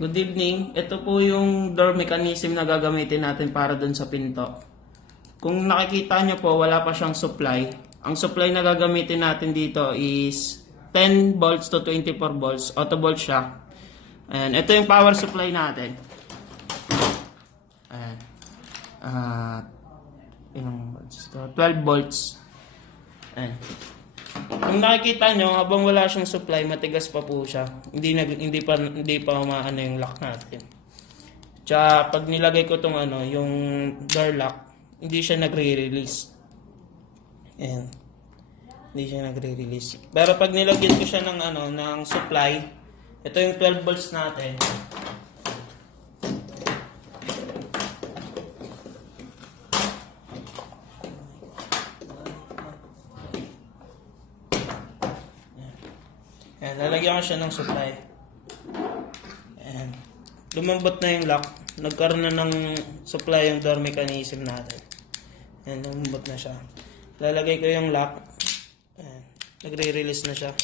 Good evening. Ito po yung door mechanism na gagamitin natin para dun sa pinto. Kung nakikita nyo po, wala pa siyang supply. Ang supply na gagamitin natin dito is 10 volts to 24 volts. Auto volt siya. And ito yung power supply natin. Ayan. Ilang volts to? 12 volts. Ayan. Kung nakikita nyo, habang wala siyang supply, matigas pa po siya. Hindi pa umaano yung lock natin. Tsaka pag nilagay ko tong yung door lock, hindi siya nagre-release. Ayan. Hindi siya nagre-release. Pero pag nilagyan ko siya ng supply, ito yung 12 volts natin. Ayan, lalagyan ko siya ng supply. Ayan. Lumambot na yung lock. Nagkaroon na ng supply yung door mechanism natin. Ayan, lumambot na siya. Lalagay ko yung lock. Ayan. Nagre-release na siya.